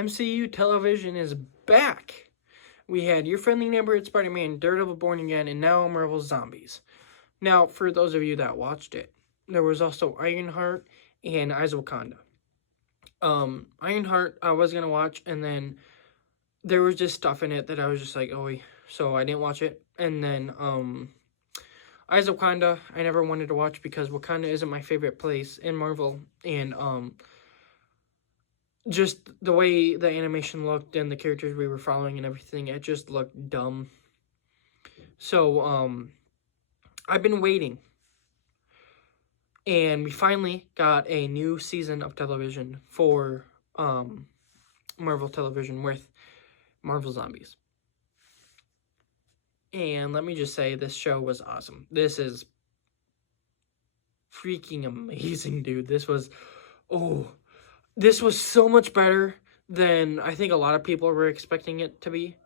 MCU television is back. We had Your Friendly Neighborhood Spider-Man, Daredevil Born Again, and now Marvel's Zombies. Now, for those of you that watched it, there was also Ironheart and Eyes of Wakanda. Ironheart I was going to watch, and then there was just stuff in it that I was just like, oh, so I didn't watch it. And then Eyes of Wakanda I never wanted to watch because Wakanda isn't my favorite place in Marvel, and just the way the animation looked and the characters we were following and everything, it just looked dumb. So, I've been waiting. And we finally got a new season of television for, Marvel Television with Marvel Zombies. And let me just say, this show was awesome. This is freaking amazing, dude. This was so much better than I think a lot of people were expecting it to be.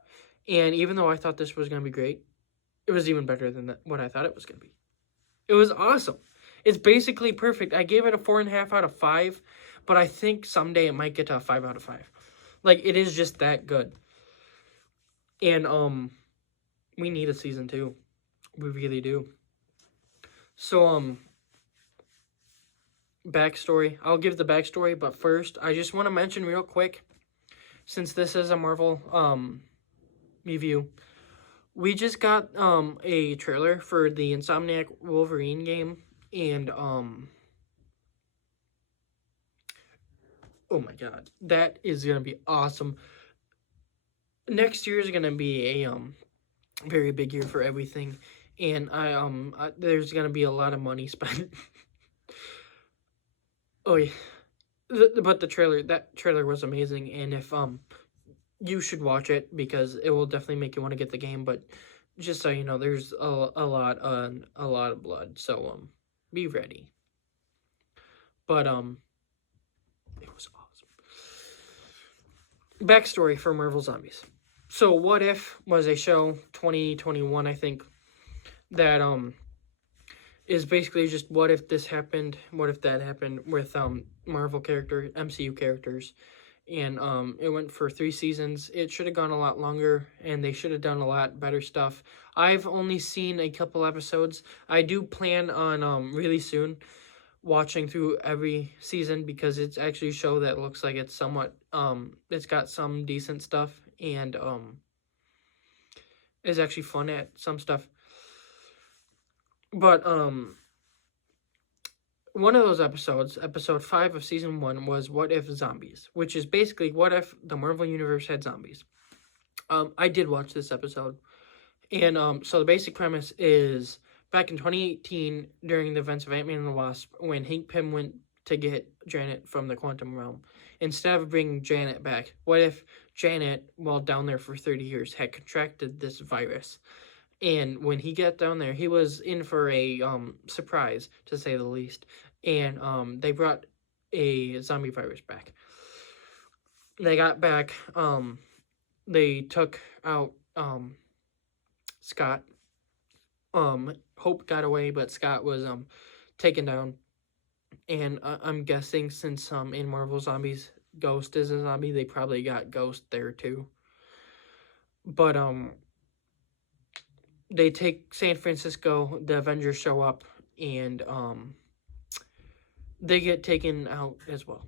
And even though I thought this was going to be great, it was even better than what I thought it was going to be. It was awesome. It's basically perfect. I gave it a 4.5 out of 5, but I think someday it might get to a 5 out of 5. Like, it is just that good. And, we need a season 2. We really do. So, backstory. I'll give the backstory, but first, I just want to mention real quick, since this is a Marvel, review, we just got, a trailer for the Insomniac Wolverine game, and, oh my god, that is gonna be awesome. Next year is gonna be a, very big year for everything, and there's gonna be a lot of money spent. Oh yeah, but that trailer was amazing, and if you should watch it because it will definitely make you want to get the game. But just so you know, there's a lot of blood, so be ready. But it was awesome. Backstory for Marvel Zombies. So What If was a show 2021, I think, that is basically just what if this happened, what if that happened with Marvel characters, MCU characters. And it went for 3 seasons. It should have gone a lot longer, and they should have done a lot better stuff. I've only seen a couple episodes. I do plan on really soon watching through every season because it's actually a show that looks like it's somewhat it's got some decent stuff, and is actually fun at some stuff. But one of those episodes, episode 5 of season 1, was What If Zombies, which is basically what if the Marvel Universe had zombies. I did watch this episode, and so the basic premise is back in 2018, during the events of Ant-Man and the Wasp, when Hank Pym went to get Janet from the quantum realm, instead of bringing Janet back, what if Janet, while down there for 30 years, had contracted this virus? And when he got down there, he was in for a surprise, to say the least. And they brought a zombie virus back. They got back. They took out Scott. Hope got away, but Scott was taken down. And I'm guessing since in Marvel Zombies, Ghost is a zombie, they probably got Ghost there too. But they take San Francisco, the Avengers show up, and they get taken out as well.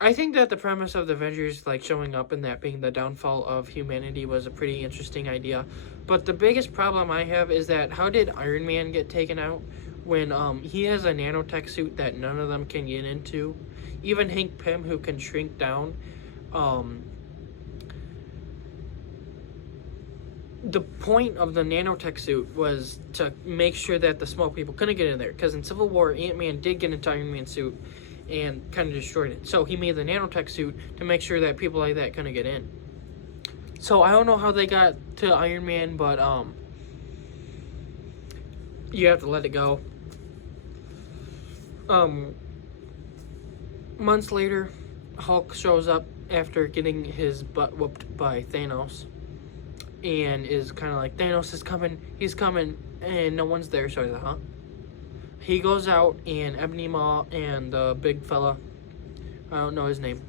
I think that the premise of the Avengers like showing up and that being the downfall of humanity was a pretty interesting idea. But the biggest problem I have is that how did Iron Man get taken out when he has a nanotech suit that none of them can get into? Even Hank Pym, who can shrink down, the point of the nanotech suit was to make sure that the small people couldn't get in there. Because in Civil War, Ant-Man did get into Iron Man's suit and kind of destroyed it. So he made the nanotech suit to make sure that people like that couldn't get in. So I don't know how they got to Iron Man, but you have to let it go. Months later, Hulk shows up after getting his butt whooped by Thanos, and is kind of like, Thanos is coming, he's coming, and no one's there, so he's like, huh? He goes out, and Ebony Maw and the big fella, I don't know his name,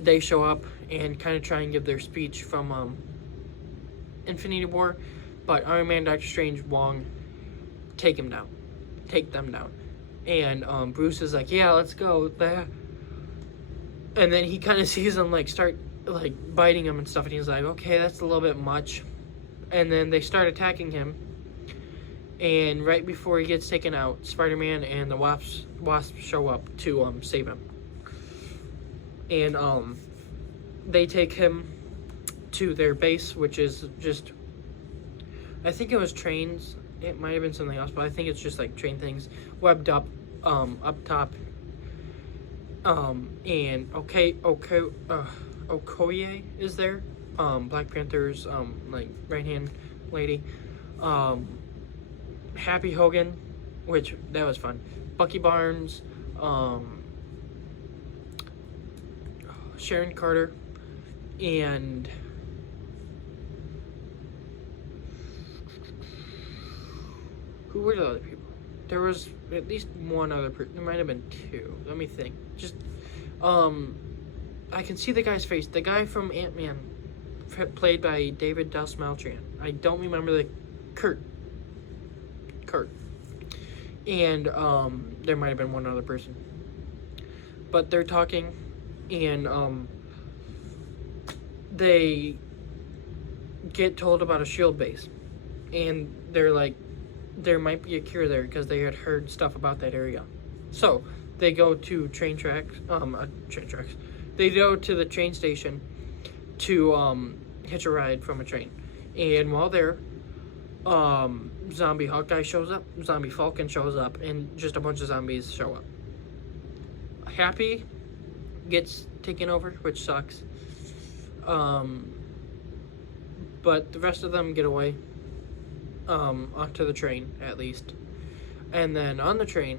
they show up and kind of try and give their speech from Infinity War, but Iron Man, Doctor Strange, Wong take them down, and Bruce is like, yeah, let's go there, and then he kind of sees them like start like biting him and stuff, and he's like, okay, that's a little bit much, and then they start attacking him, and right before he gets taken out, Spider-Man and the Wasp show up to save him, and they take him to their base, which is just, I think it was trains. It might have been something else, but I think it's just like train things webbed up top. And Okoye is there. Black Panther's like right hand lady. Happy Hogan, which that was fun. Bucky Barnes. Sharon Carter, and who were the other people? There was at least one other person. There might have been two. Let me think. Just, I can see the guy's face. The guy from Ant-Man, played by David Dastmalchian. I don't remember the Kurt. And there might have been one other person. But they're talking, and they get told about a SHIELD base, and they're like, there might be a cure there because they had heard stuff about that area. So they go to train tracks. They go to the train station to hitch a ride from a train, and while there, zombie Hawkeye shows up, zombie Falcon shows up, and just a bunch of zombies show up. Happy gets taken over, which sucks. But the rest of them get away. Onto the train, at least. And then on the train,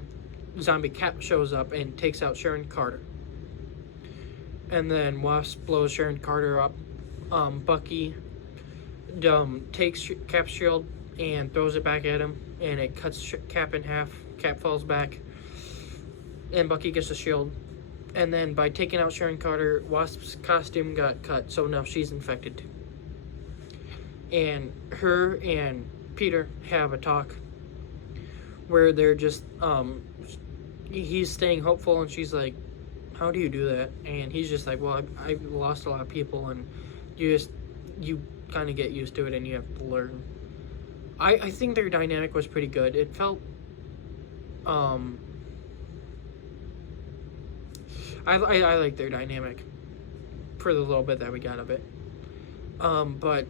zombie Cap shows up and takes out Sharon Carter. And then Wasp blows Sharon Carter up. Bucky takes Cap's shield and throws it back at him, and it cuts Cap in half. Cap falls back, and Bucky gets the shield. And then by taking out Sharon Carter, Wasp's costume got cut, so now she's infected too. And her and Peter have a talk where they're just, he's staying hopeful, and she's like, how do you do that? And he's just like, well, I've lost a lot of people, and you kind of get used to it, and you have to learn. I think their dynamic was pretty good. It felt, I like their dynamic for the little bit that we got of it. But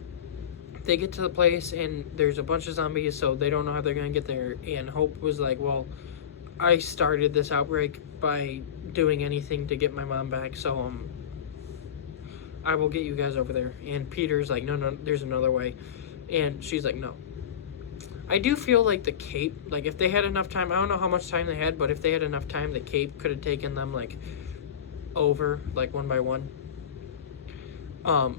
they get to the place, and there's a bunch of zombies, so they don't know how they're going to get there. And Hope was like, well, I started this outbreak by doing anything to get my mom back, so I will get you guys over there. And Peter's like, no, there's another way. And she's like, no. I do feel like the Cape, like if they had enough time, I don't know how much time they had, but if they had enough time, the Cape could have taken them like over, like one by one.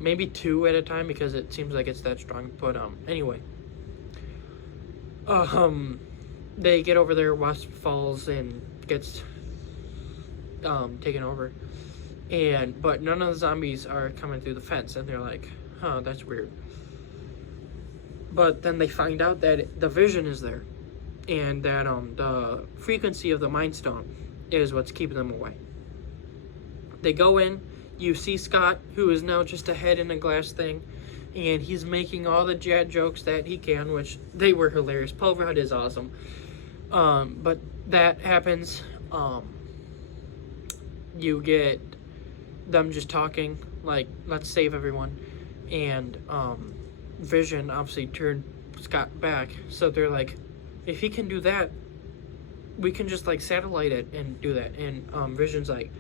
Maybe two at a time, because it seems like it's that strong. But anyway, they get over there. Wasp falls and gets taken over, but none of the zombies are coming through the fence, and they're like, huh, that's weird. But then they find out that the Vision is there, and that the frequency of the Mind Stone is what's keeping them away. They go in. You see Scott, who is now just a head in a glass thing, and he's making all the Jad jokes that he can, which they were hilarious. Paul Rudd is awesome. But that happens. You get them just talking, like, let's save everyone. And Vision obviously turned Scott back. So they're like, if he can do that, we can just, like, satellite it and do that. And Vision's like,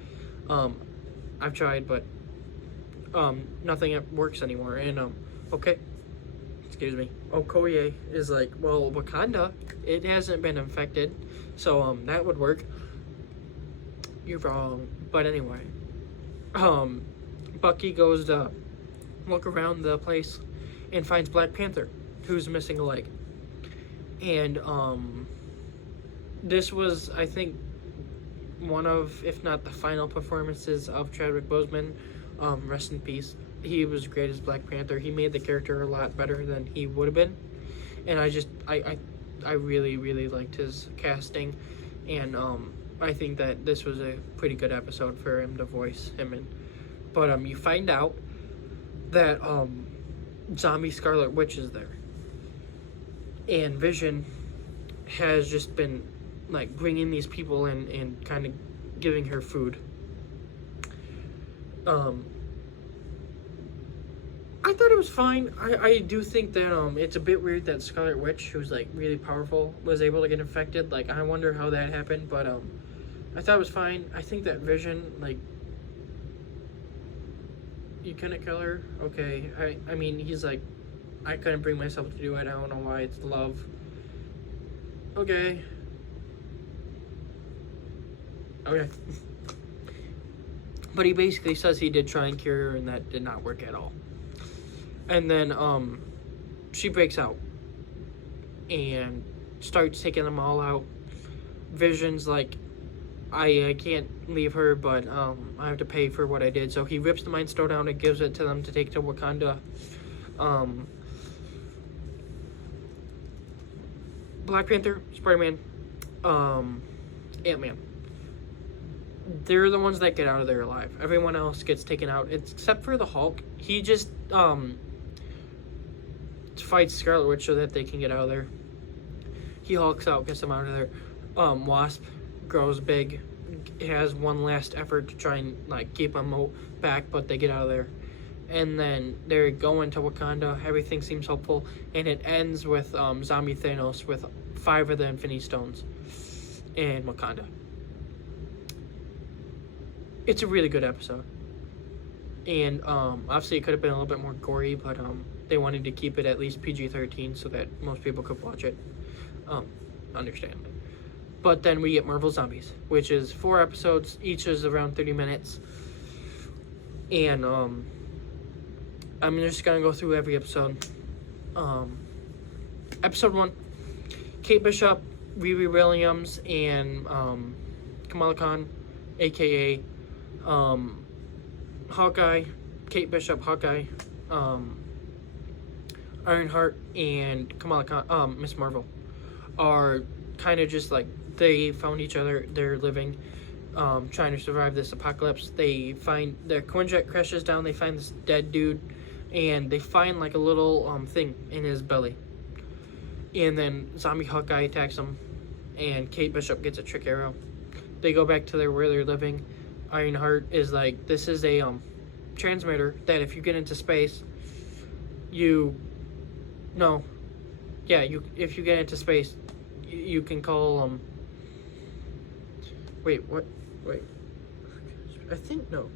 I've tried, but nothing works anymore. And okay, excuse me, Okoye is like, well, Wakanda, it hasn't been infected, so that would work. You're wrong. But anyway, Bucky goes to look around the place and finds Black Panther, who's missing a leg. And this was, I think, one of, if not the final performances of Chadwick Boseman. Rest in peace. He was great as Black Panther. He made the character a lot better than he would have been. And I really, really liked his casting. And I think that this was a pretty good episode for him to voice him in. But you find out that zombie Scarlet Witch is there. And Vision has just been like bringing these people in and kind of giving her food. I thought it was fine. I do think that it's a bit weird that Scarlet Witch, who's like really powerful, was able to get infected. Like, I wonder how that happened, but I thought it was fine. I think that Vision, like, you couldn't kill her. Okay. I mean, he's like, I couldn't bring myself to do it. I don't know why. It's love. Okay. Okay. But he basically says he did try and cure her, and that did not work at all. And then she breaks out and starts taking them all out. Vision's like, I can't leave her, but I have to pay for what I did. So he rips the Mind Stone down and gives it to them to take to Wakanda. Black Panther, Spider-Man, Ant-Man. They're the ones that get out of there alive. Everyone else gets taken out, except for the Hulk. He just fights Scarlet Witch so that they can get out of there. He hulks out, gets them out of there. Wasp grows big, has one last effort to try and like keep them back, but they get out of there. And then they're going to Wakanda. Everything seems hopeful, and it ends with zombie Thanos with 5 of the Infinity Stones in Wakanda. It's a really good episode, and obviously it could have been a little bit more gory, but they wanted to keep it at least PG-13 so that most people could watch it. Understand. But then we get Marvel Zombies, which is 4 episodes. Each is around 30 minutes. And I'm just going to go through every episode. Episode 1, Kate Bishop, Riri Williams, and Kamala Khan, a.k.a. Hawkeye, Kate Bishop, Hawkeye, Ironheart, and Kamala Khan, Miss Marvel, are kind of just like, they found each other. They're living, trying to survive this apocalypse. They find their Quinjet crashes down. They find this dead dude, and they find like a little thing in his belly. And then zombie Hawkeye attacks him, and Kate Bishop gets a trick arrow. They go back to where they're living. Ironheart is like, this is a transmitter that if you get into space, if you get into space, you can call wait, I think no.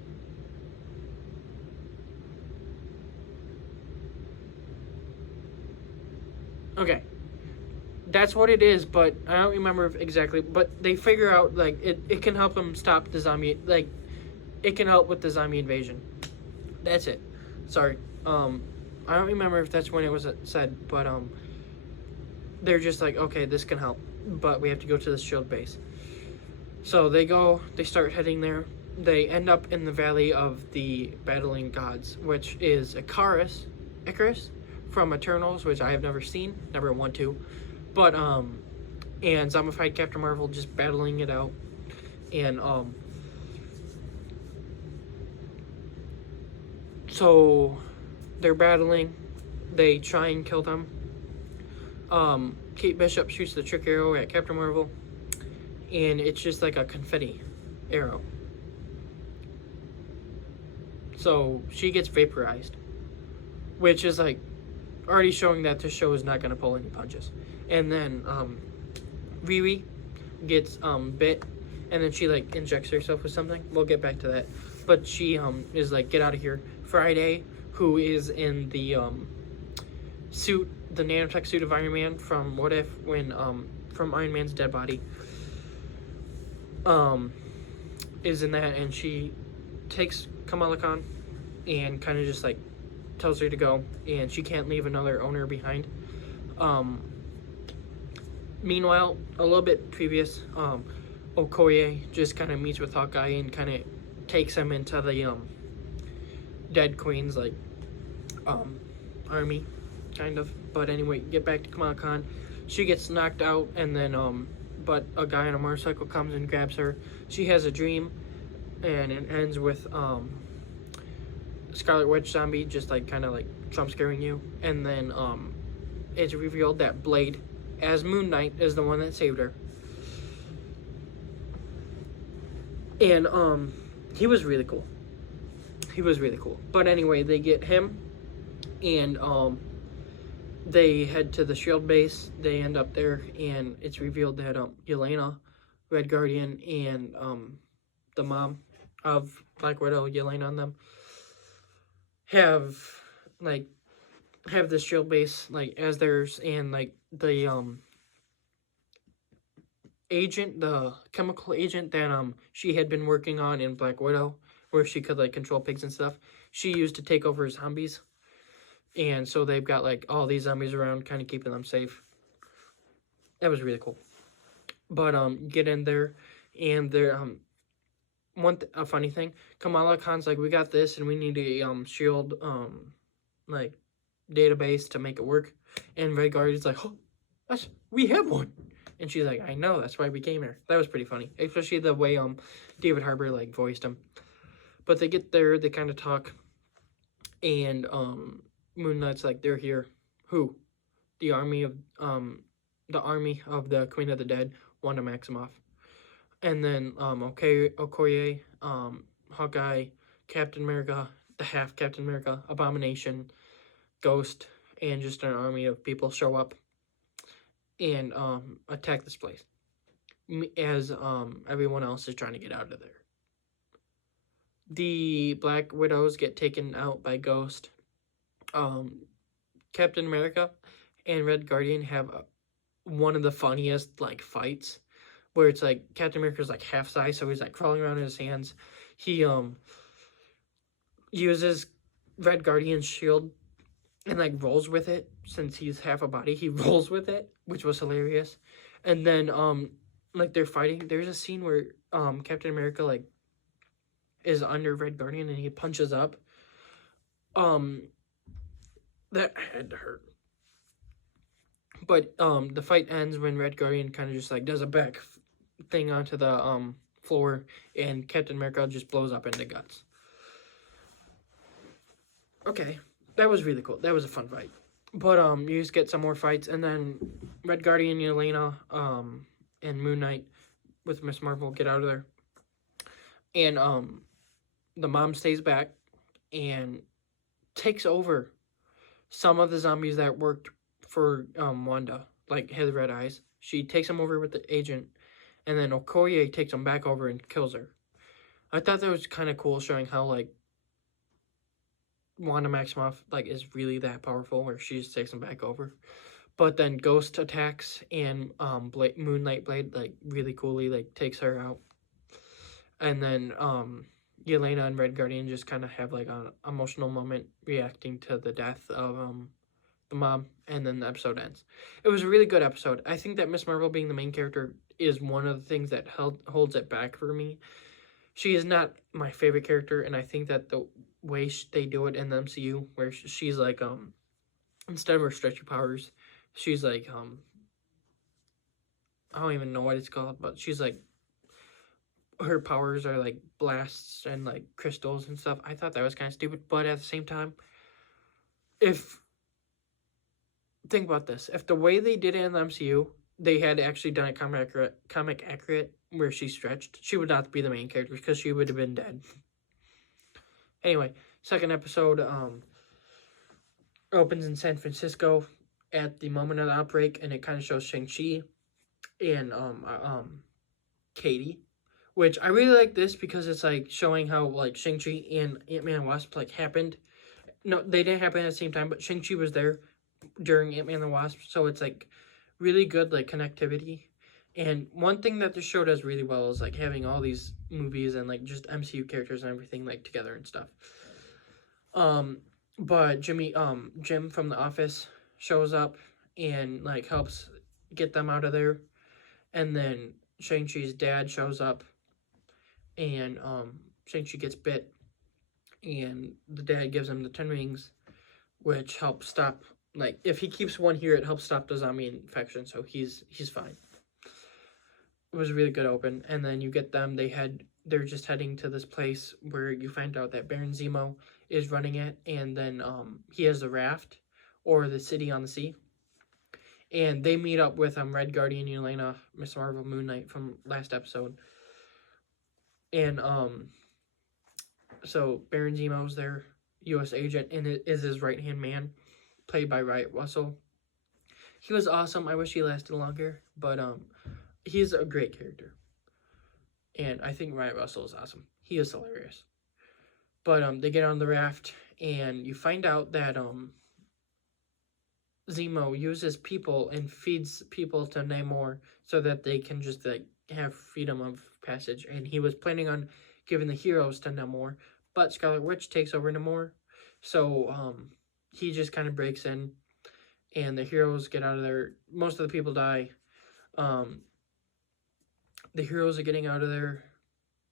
Okay. That's what it is, but I don't remember exactly. But they figure out, like, it can help them stop the zombie, like, it can help with the zombie invasion. That's it. Sorry. I don't remember if that's when it was said, but, they're just like, okay, this can help, but we have to go to the SHIELD base. So they start heading there. They end up in the Valley of the Battling Gods, which is Icarus from Eternals, which I have never seen, never want to. But, and zombified Captain Marvel just battling it out. And, so they're battling. They try and kill them. Kate Bishop shoots the trick arrow at Captain Marvel, and it's just like a confetti arrow. So she gets vaporized, which is like already showing that this show is not going to pull any punches. And then Riri gets bit, and then she like injects herself with something. We'll get back to that. But she is like, get out of here. Friday, who is in the suit, the nanotech suit of Iron Man from What If, when from Iron Man's dead body, is in that, and she takes Kamala Khan and kind of just like tells her to go, and she can't leave another owner behind. Meanwhile, a little bit previous, Okoye just kind of meets with Hawkeye and kind of takes him into the Dead Queen's like um army, kind of. But anyway, get back to Kamala Khan. She gets knocked out, and then but a guy on a motorcycle comes and grabs her. She has a dream, and it ends with Scarlet Witch zombie just like kind of like jump scaring you, and then it's revealed that Blade, as Moon Knight, is the one that saved her. And he was really cool. He was really cool. But anyway, they get him, and they head to the Shield base. They end up there, and it's revealed that Yelena, Red Guardian, and the mom of Black Widow, Yelena, and them have the Shield base like as theirs, and like the agent, the chemical agent that she had been working on in Black Widow, where she could like control pigs and stuff, she used to take over zombies. And so they've got like all these zombies around, kind of keeping them safe. That was really cool. But get in there, and they're a funny thing, Kamala Khan's like, we got this, and we need a Shield like database to make it work. And Red Guardian's like, oh, we have one. And she's like, I know, that's why we came here. That was pretty funny, especially the way David Harbour like voiced him. But they get there, they kind of talk, and Moon Knight's like, they're here. Who? The army of the Queen of the Dead, Wanda Maximoff. And then Okoye, Hawkeye, Captain America, the half Captain America, Abomination, Ghost, and just an army of people show up and attack this place as everyone else is trying to get out of there. The Black Widows get taken out by Ghost. Captain America and Red Guardian have one of the funniest like fights, where it's like Captain America's like half size, so he's like crawling around in his hands. He uses Red Guardian's shield and like rolls with it. Since he's half a body, he rolls with it, which was hilarious. And then like they're fighting. There's a scene where Captain America like is under Red Guardian and he punches up. That had to hurt. But the fight ends when Red Guardian kind of just like does a back thing onto the floor, and Captain America just blows up into guts. Okay, that was really cool. That was a fun fight. But you just get some more fights, and then Red Guardian, Yelena, and Moon Knight with Miss Marvel get out of there. And the mom stays back and takes over some of the zombies that worked for Wanda, like had red eyes. She takes them over with the agent, and then Okoye takes them back over and kills her. I thought that was kind of cool, showing how like Wanda Maximoff like is really that powerful, where she just takes them back over. But then Ghost attacks, and Moonlight Blade like really coolly like takes her out. And then Yelena and Red Guardian just kind of have like an emotional moment reacting to the death of the mom, and then the episode ends. It was a really good episode. I think that Miss Marvel being the main character is one of the things that holds it back for me. She is not my favorite character, and I think that the way they do it in the MCU, where she's like instead of her stretchy powers, she's like I don't even know what it's called, but she's like, her powers are like blasts and like crystals and stuff. I thought that was kind of stupid, but at the same time, think about this, if the way they did it in the MCU, they had actually done it comic accurate, where she stretched, she would not be the main character because she would have been dead. Anyway, second episode opens in San Francisco at the moment of the outbreak, and it kind of shows Shang-Chi and Katie, which I really like this because it's like showing how like Shang-Chi and Ant-Man and Wasp like happened. No, they didn't happen at the same time, but Shang-Chi was there during Ant-Man and the Wasp, so it's like really good like connectivity. And one thing that the show does really well is like having all these movies and like just MCU characters and everything like together and stuff. But Jim from The Office shows up and like helps get them out of there. And then Shang-Chi's dad shows up, and Shang-Chi gets bit, and the dad gives him the 10 rings, which helps stop, like, if he keeps one here, it helps stop the zombie infection, so he's fine. It was a really good open. And then you get them, they're just heading to this place where you find out that Baron Zemo is running it, and then he has the raft, or the city on the sea. And they meet up with Red Guardian, Yelena, Miss Marvel, Moon Knight from last episode. And so Baron Zemo's their U.S. agent, and it is his right-hand man, played by Wyatt Russell. He was awesome. I wish he lasted longer, but he's a great character. And I think Wyatt Russell is awesome. He is hilarious. But they get on the raft, and you find out that Zemo uses people and feeds people to Namor so that they can just like have freedom of passage. And he was planning on giving the heroes to Namor, but Scarlet Witch takes over Namor. So he just kind of breaks in, and the heroes get out of there. Most of the people die. The heroes are getting out of there.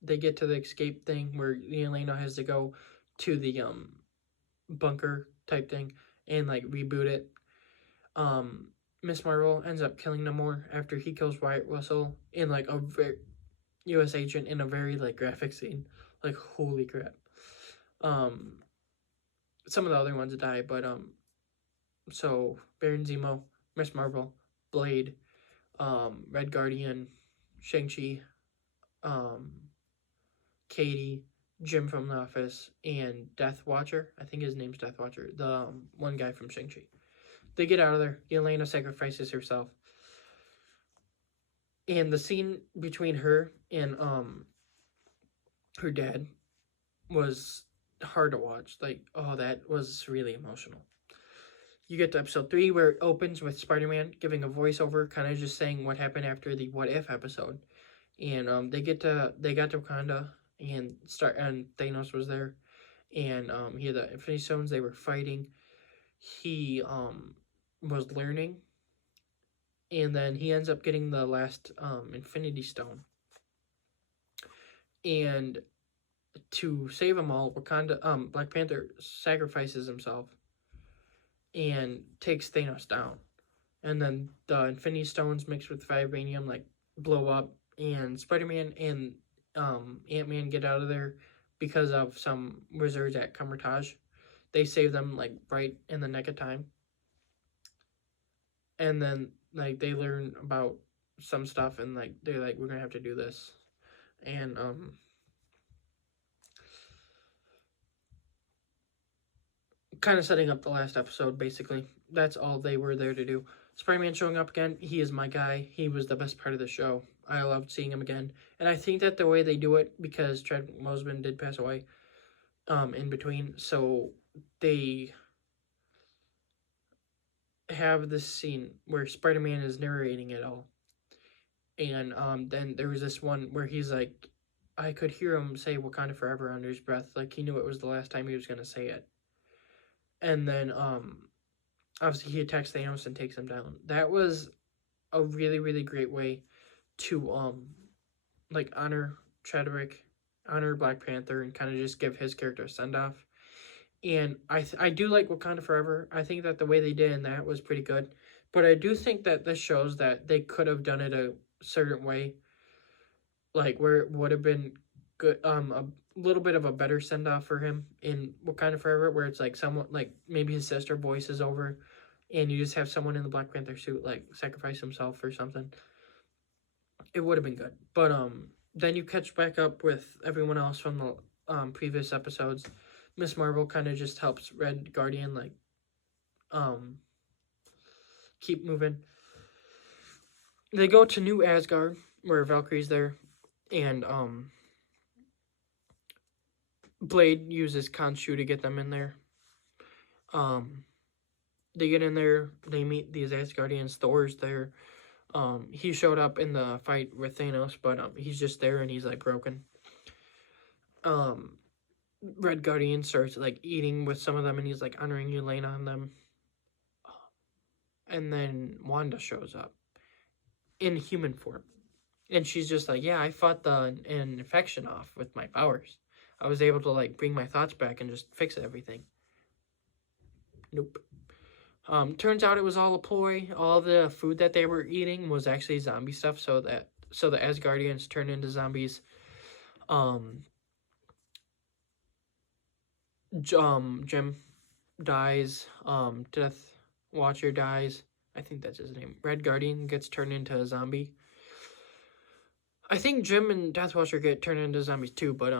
They get to the escape thing where Yelena has to go to the bunker type thing and like reboot it. Miss Marvel ends up killing Namor after he kills Wyatt Russell in like a U.S. agent in a very like graphic scene. Like holy crap. Some of the other ones die, but so Baron Zemo, Miss Marvel, Blade, Red Guardian, Shang-Chi, Katie, Jim from The Office, and Death Watcher. I think his name's Death Watcher. The one guy from Shang-Chi. They get out of there. Yelena sacrifices herself. And the scene between her and her dad was hard to watch. Like, oh, that was really emotional. You get to episode 3 where it opens with Spider-Man giving a voiceover, kind of just saying what happened after the What If episode. And they got to Wakanda, and Thanos was there, and he had the Infinity Stones. They were fighting. He was learning, and then he ends up getting the last Infinity Stone. And to save them all, Wakanda, Black Panther sacrifices himself and takes Thanos down. And then the Infinity Stones mixed with vibranium like blow up, and Spider-Man and Ant-Man get out of there because of some wizards at Kamar-Taj. They save them like right in the nick of time. And then like they learn about some stuff, and like they're like, we're gonna have to do this. And kind of setting up the last episode, basically. That's all they were there to do. Spider-Man showing up again, he is my guy. He was the best part of the show. I loved seeing him again. And I think that the way they do it, because Chadwick Boseman did pass away in between, so they have this scene where Spider-Man is narrating it all. And then there was this one where he's like, I could hear him say Wakanda Forever under his breath. Like he knew it was the last time he was going to say it. And then obviously he attacks Thanos and takes him down. That was a really, really great way to like honor Chadwick, honor Black Panther, and kind of just give his character a send-off. And I do like Wakanda Forever. I think that the way they did in that was pretty good. But I do think that this shows that they could have done it a certain way, like where it would have been good, a little bit of a better send-off for him in Wakanda Forever, where it's like someone, like maybe his sister voices over, and you just have someone in the Black Panther suit like sacrifice himself or something. It would have been good. But then you catch back up with everyone else from the previous episodes. Miss Marvel kind of just helps Red Guardian like keep moving. They go to New Asgard where Valkyrie's there, and Blade uses Khonshu to get them in there. They get in there, they meet these Asgardians. Thor's there. He showed up in the fight with Thanos, but he's just there and he's like broken. Red Guardian starts like eating with some of them, and he's like honoring Yelena on them. And then Wanda shows up in human form, And she's just like, yeah, I fought an infection off with my powers. I was able to like bring my thoughts back and just fix everything. Nope. Turns out it was all a ploy. All the food that they were eating was actually zombie stuff, so the Asgardians turn into zombies. Jim dies. Death Watcher dies. I think that's his name. Red Guardian gets turned into a zombie. I think Jim and Death Watcher get turned into zombies too, but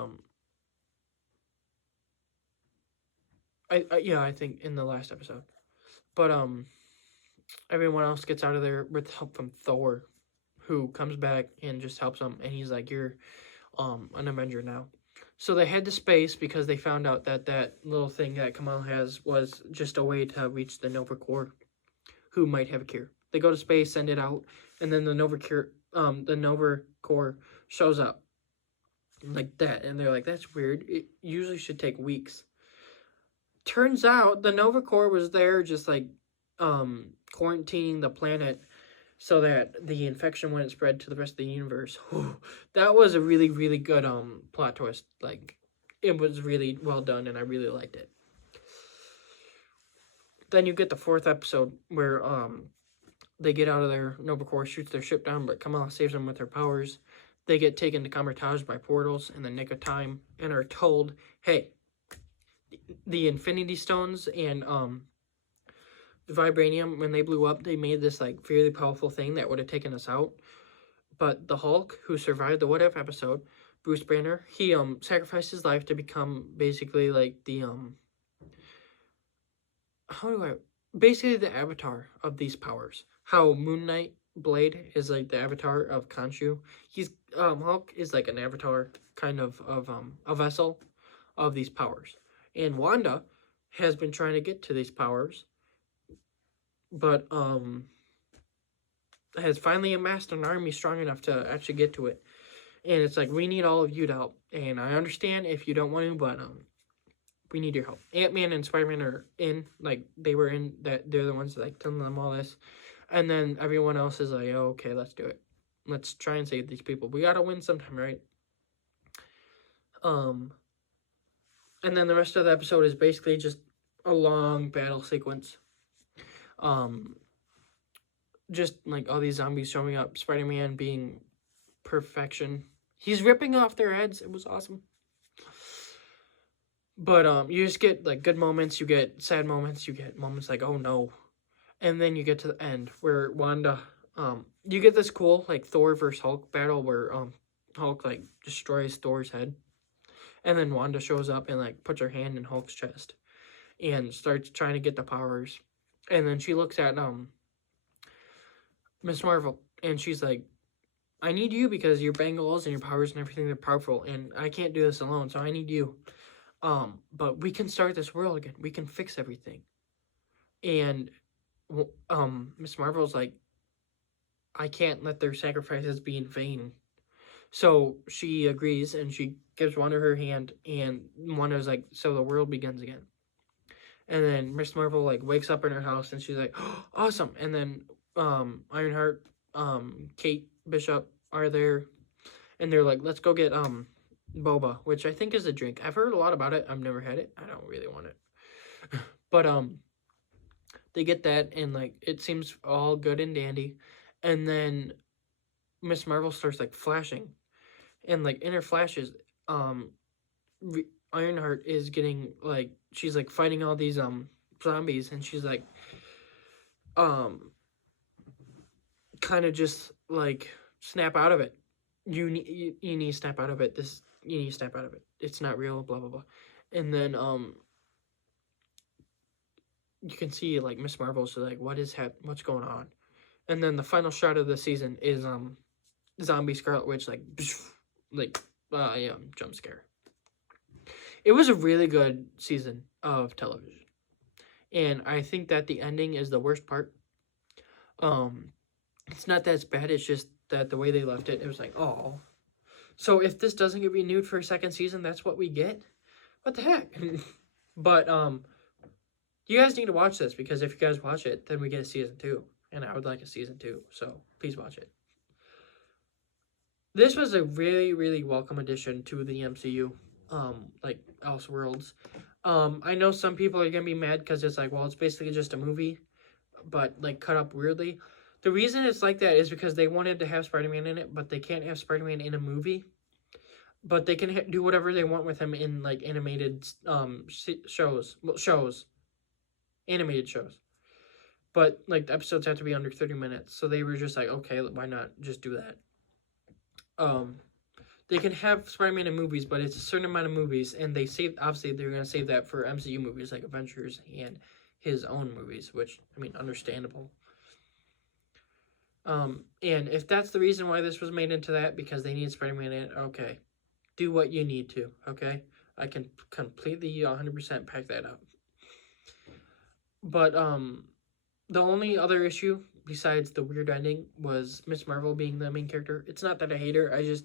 I think in the last episode. But everyone else gets out of there with help from Thor, who comes back and just helps them, and he's like, "You're an Avenger now." So they head to space because they found out that that little thing that Kamal has was just a way to reach the Nova Corps, who might have a cure. They go to space, send it out, and then the Nova Corps shows up like that, and they're like, "That's weird. It usually should take weeks." Turns out the Nova Corps was there just like quarantining the planet so that the infection wouldn't spread to the rest of the universe. That was a really, really good plot twist. Like, it was really well done, and I really liked it. Then you get the fourth episode where they get out of there. Nova Corps shoots their ship down, but Kamala saves them with her powers. They get taken to Kamar-Taj by portals in the nick of time and are told, hey, the Infinity Stones and vibranium, when they blew up, they made this like really powerful thing that would have taken us out. But the Hulk, who survived the What If episode, Bruce Banner, he sacrificed his life to become basically like the basically the avatar of these powers. How Moon Knight Blade is like the avatar of Khonshu. He's Hulk is like an avatar kind of a vessel of these powers. And Wanda has been trying to get to these powers, but has finally amassed an army strong enough to actually get to it. And it's like, we need all of you to help. And I understand if you don't want to, but we need your help. Ant-Man and Spider-Man are in, like, they were in, that they're the ones that, like, telling them all this. And then everyone else is like, oh, okay, let's do it. Let's try and save these people. We gotta win sometime, right? And then the rest of the episode is basically just a long battle sequence. Just, like, all these zombies showing up. Spider-Man being perfection. He's ripping off their heads. It was awesome. But you just get like good moments, you get sad moments, you get moments like, oh no. And then you get to the end where Wanda you get this cool like Thor versus Hulk battle where Hulk like destroys Thor's head. And then Wanda shows up and like puts her hand in Hulk's chest and starts trying to get the powers. And then she looks at Miss Marvel and she's like, I need you because your bangles and your powers and everything, they're powerful, and I can't do this alone, so I need you. But we can start this world again. We can fix everything. And Miss Marvel's like, I can't let their sacrifices be in vain. So she agrees and she gives Wanda her hand, and Wanda's like, so the world begins again. And then Miss Marvel like wakes up in her house and she's like, oh, awesome. And then Ironheart, Kate Bishop are there, and they're like, let's go get boba, which I think is a drink. I've heard a lot about it. I've never had it. I don't really want it. But they get that, and like it seems all good and dandy. And then Miss Marvel starts like flashing, and like in her flashes, Ironheart is getting like, she's like fighting all these zombies, and she's like kind of just like, snap out of it. You need to snap out of it. You need to snap out of it. It's not real, blah blah blah. And then you can see like Miss Marvel's like, what's going on? And then the final shot of the season is zombie Scarlet Witch jump scare. It was a really good season of television, and I think that the ending is the worst part. It's not that it's bad, it's just that the way they left it, it was like, oh. So if this doesn't get renewed for a second season, that's what we get? What the heck? But you guys need to watch this, because if you guys watch it, then we get a season 2. And I would like a season 2, so please watch it. this was a really, really welcome addition to the MCU. Like Elseworlds. I know some people are gonna be mad because it's like, well, it's basically just a movie, but like cut up weirdly. The reason it's like that is because they wanted to have Spider-Man in it, but they can't have Spider-Man in a movie. But they can do whatever they want with him in like animated shows, animated shows. But like the episodes have to be under 30 minutes, so they were just like, okay, why not just do that? Um, they can have Spider-Man in movies, but it's a certain amount of movies, and they save obviously they're gonna save that for MCU movies like Avengers and his own movies, which I mean, understandable. And if that's the reason why this was made into that, because they need Spider-Man in it, okay, do what you need to, okay? I can completely 100% pack that up. But the only other issue besides the weird ending was Miss Marvel being the main character. It's not that I hate her. I just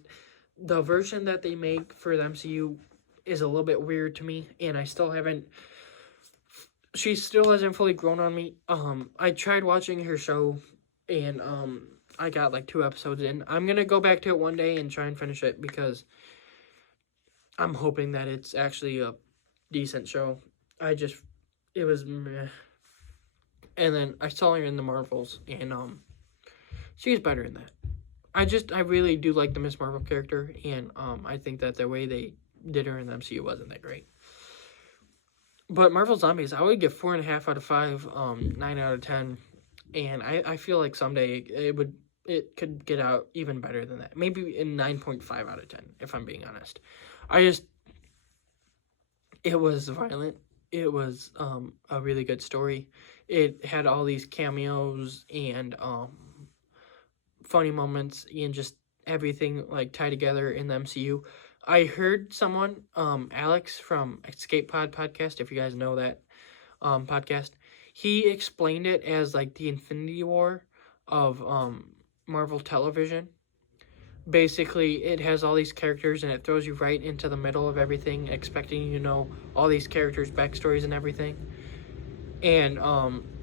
the version that they make for the MCU is a little bit weird to me, and I still haven't. She still hasn't fully grown on me. I tried watching her show, and I got like 2 episodes in. I'm gonna go back to it one day and try and finish it because I'm hoping that it's actually a decent show. It was meh. And then I saw her in the Marvels, and she's better in that. I really do like the Miss Marvel character, and I think that the way they did her in the MCU wasn't that great. But Marvel Zombies, I would give 4.5 out of 5, 9 out of 10, and I feel like someday it could get out even better than that. Maybe in 9.5 out of 10, if I'm being honest. It was violent. It was a really good story. It had all these cameos and funny moments and just everything like tied together in the MCU. I heard someone, Alex from Escape Pod podcast, if you guys know that podcast, he explained it as like the Infinity War of Marvel television. Basically, it has all these characters and it throws you right into the middle of everything, expecting you to know all these characters' backstories and everything. And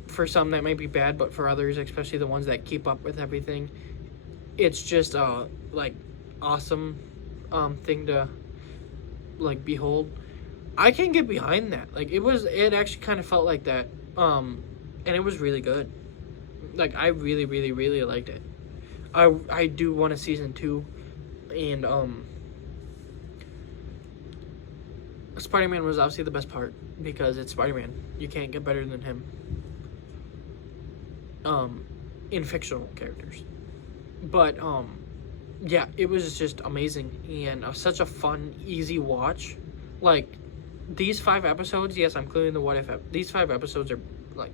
for some that might be bad, but for others, especially the ones that keep up with everything, it's just like awesome thing to like behold. I can get behind that. Like it actually kind of felt like that. And it was really good. Like I really, really, really liked it. I do want a season 2, and Spider-Man was obviously the best part because it's Spider-Man. You can't get better than him. In fictional characters, but yeah, it was just amazing and such a fun, easy watch. Like these 5 episodes, yes, I'm including the what if. These 5 episodes are like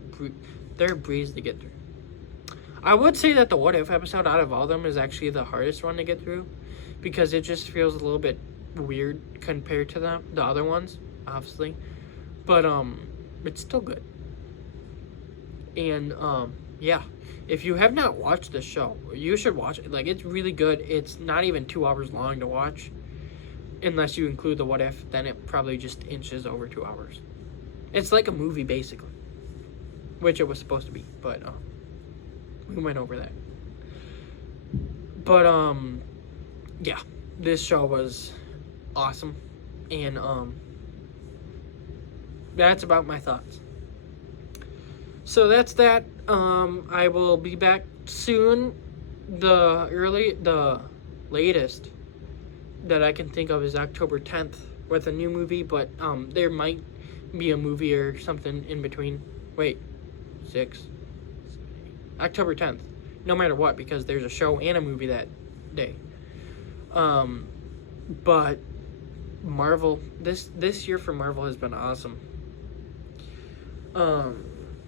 they're a breeze to get through. I would say that the what if episode out of all of them is actually the hardest one to get through because it just feels a little bit weird compared to the other ones, obviously. But it's still good. And yeah, if you have not watched the show, you should watch it. Like it's really good. It's not even 2 hours long to watch. Unless you include the what if, then it probably just inches over 2 hours. It's like a movie basically. Which it was supposed to be, but we went over that. But yeah, this show was awesome, and that's about my thoughts. So that's that. I will be back soon. The latest that I can think of is October 10th with a new movie, but there might be a movie or something in between. Wait, 6. October 10th, no matter what, because there's a show and a movie that day. But Marvel, this year for Marvel has been awesome.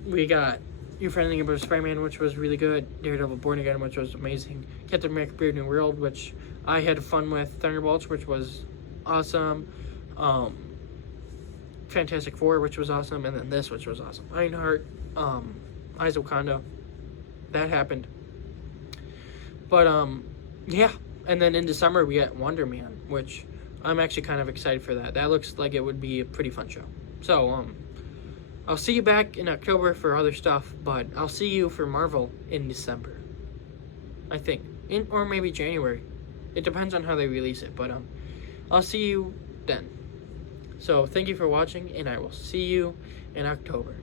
We got Your Friendly Neighborhood Spider-Man, which was really good. Daredevil Born Again, which was amazing. Captain America: Brave New World, which I had fun with. Thunderbolts, which was awesome. Fantastic Four, which was awesome, and then this, which was awesome. Ironheart, Eyes of Wakanda. That happened. But yeah, and then in December we got Wonder Man, which I'm actually kind of excited for that. That looks like it would be a pretty fun show. So I'll see you back in October for other stuff, but I'll see you for Marvel in December, I think, or maybe January. It depends on how they release it, but I'll see you then. So thank you for watching, and I will see you in October.